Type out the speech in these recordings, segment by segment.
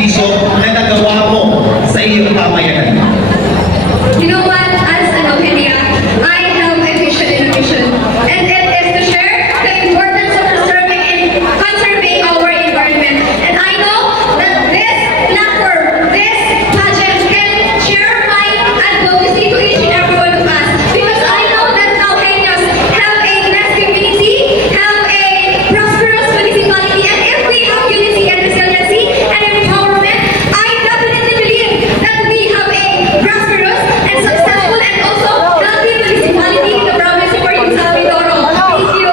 serbisyo na nagawa mo sa iyong pamayanan? You know what? As an Ohinia, I have a vision and a mission. And it is to share the importance of preserving and conserving our environment. And I know that this platform, this pageant can share my advocacy to each and every one of us. Because I know that Ohinians have a blessed community, have a prosperous municipality, and if we have unity and resiliency and empowerment, I definitely believe that we have a prosperous and successful and also healthy municipality in the province of Oriental Mindoro. Thank you.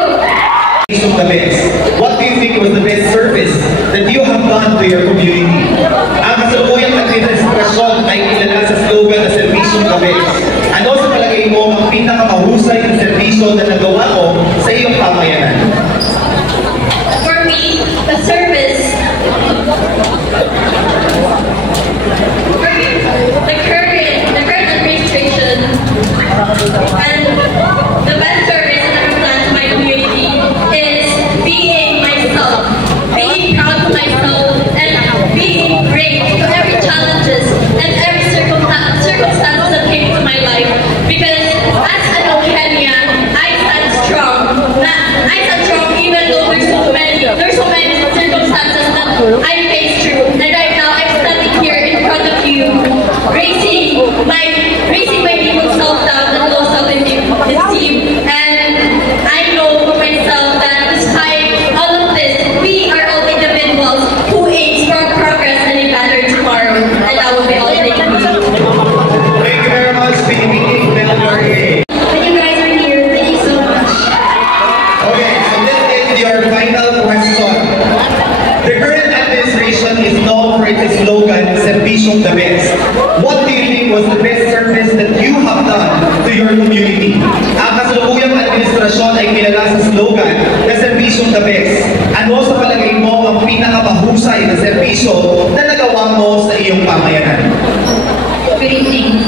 The best. What do you think was the best service that you have done to your community? Ang kasalukuyang administrasyon ay kilala sa slogan na serbisyong the best. Ano sa palagay mo ang pinakamahusay na serbisyo na nagawa mo sa iyong pamayanan? For me, the service, the current administration, and the best service that I've done to my community is being myself, being proud of myself, and being brave to every challenges and every circumstance that came to my life. Because as an Ohenian, I stand strong. I stand strong even though there's so many circumstances that I face through. And right now, I'm standing here in front of you, raising my people's self-doubt and low self-esteem. And I know for myself that despite all of this, we are all individuals who aim for progress and a better tomorrow. And that will be all. Thank you. Thank you very much, PDP Melanie. When you guys are here, thank you so much. Okay, so let's get to your final question. The current administration is known for its slogan, Serbisyong the best. What do you think was the best service that you have done to your community? Ang kasalukuyang administrasyon ay kilala sa slogan na Serbisyong the best. Ano sa palagay mo ang pinakamahusay na serbisyo na nagawa mo sa iyong pamayanan? Good evening.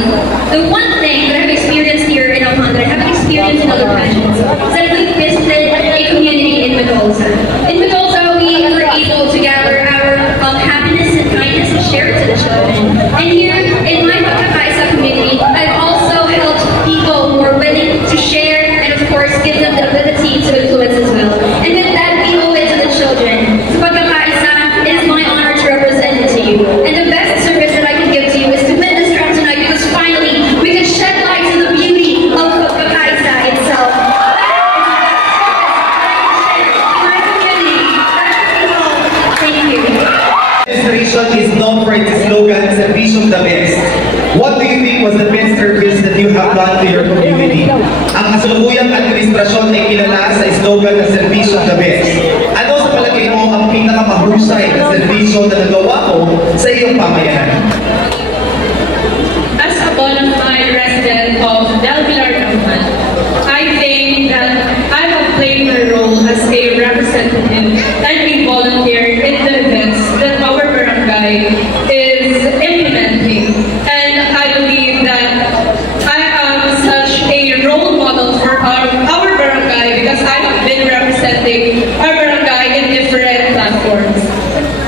The one thing that I've experienced here in Alhambra, I haven't experienced in other pageants, is that we've visited a community in Mendoza. In Mendoza, we were able to gather our happiness and kindness and share it to the children. And here in my Pagkakaisa community, I've also helped people who are willing to share and of course give them the ability to influence as well. And with that, we owe it to the children. So Pagkakaisa, it is my honor to represent it to you. And the best service that I can give to you is to witness from tonight, because finally we can shed light to the beauty of Pagkakaisa itself. Administration is known for its slogan, Serbisyong the best. What do you think was the best service that you have done to your community? Ang kasalukuyang administrasyon ay kilala sa slogan na Serbisyong the best. Ano sa palagay mo ang pinakamahusay na serbisyo na nagawa mo sa iyong pamayanan? As a bona fide resident of Del Pilar Government, I think that I have played my role as a representative and a volunteer in the events that our barangay is implementing. And I believe that I am such a role model for our barangay because I have been representing our barangay in different platforms.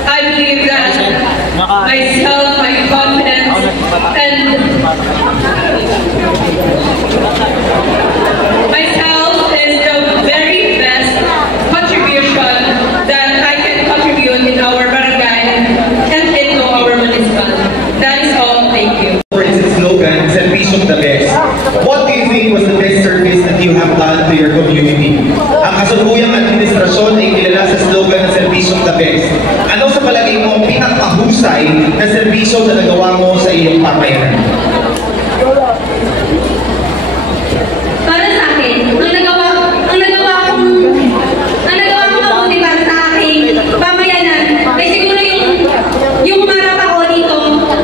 I believe that myself, my confidence, and myself is the very best contribution that I can contribute in our barangay and into our municipality. That is all. Thank you. For its slogan, Serbisyong the best. What do you think was the best service that you have done to your community? Ang kasalukuyang administrasyon ay kilala sa slogan na Serbisyong the best. Ano sa palagay mo ang pinakamahusay na serbisyo na nagawa mo sa iyong pamayanan? Para sa akin, ang nagawa ko mabuti para sa aking pamayanan ay siguro yung marap ako dito,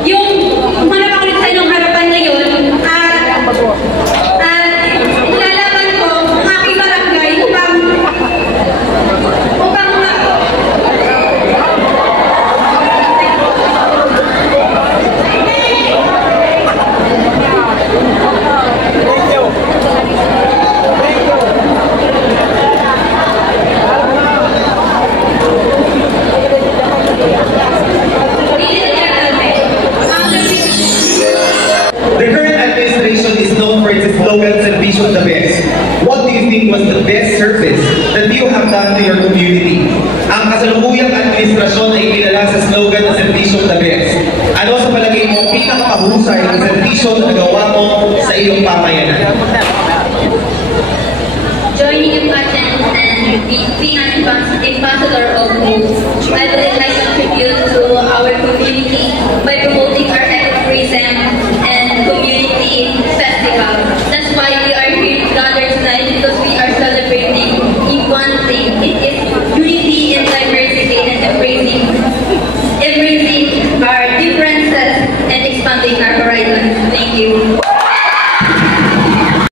yung marap ako dito sa inyong harapan ngayon, at nilalaban ko ang aking barangay upang mahusay ang servisyo na nagawa mo sa iyong pamayanan. Joining in pageant and being an ambassador of hope, I believe I contribute to our community by promoting our ecotourism and community festival. That's why we are here gathered tonight, because we are celebrating in one thing. It is unity and diversity and embracing our differences and expanding our horizons. Thank you.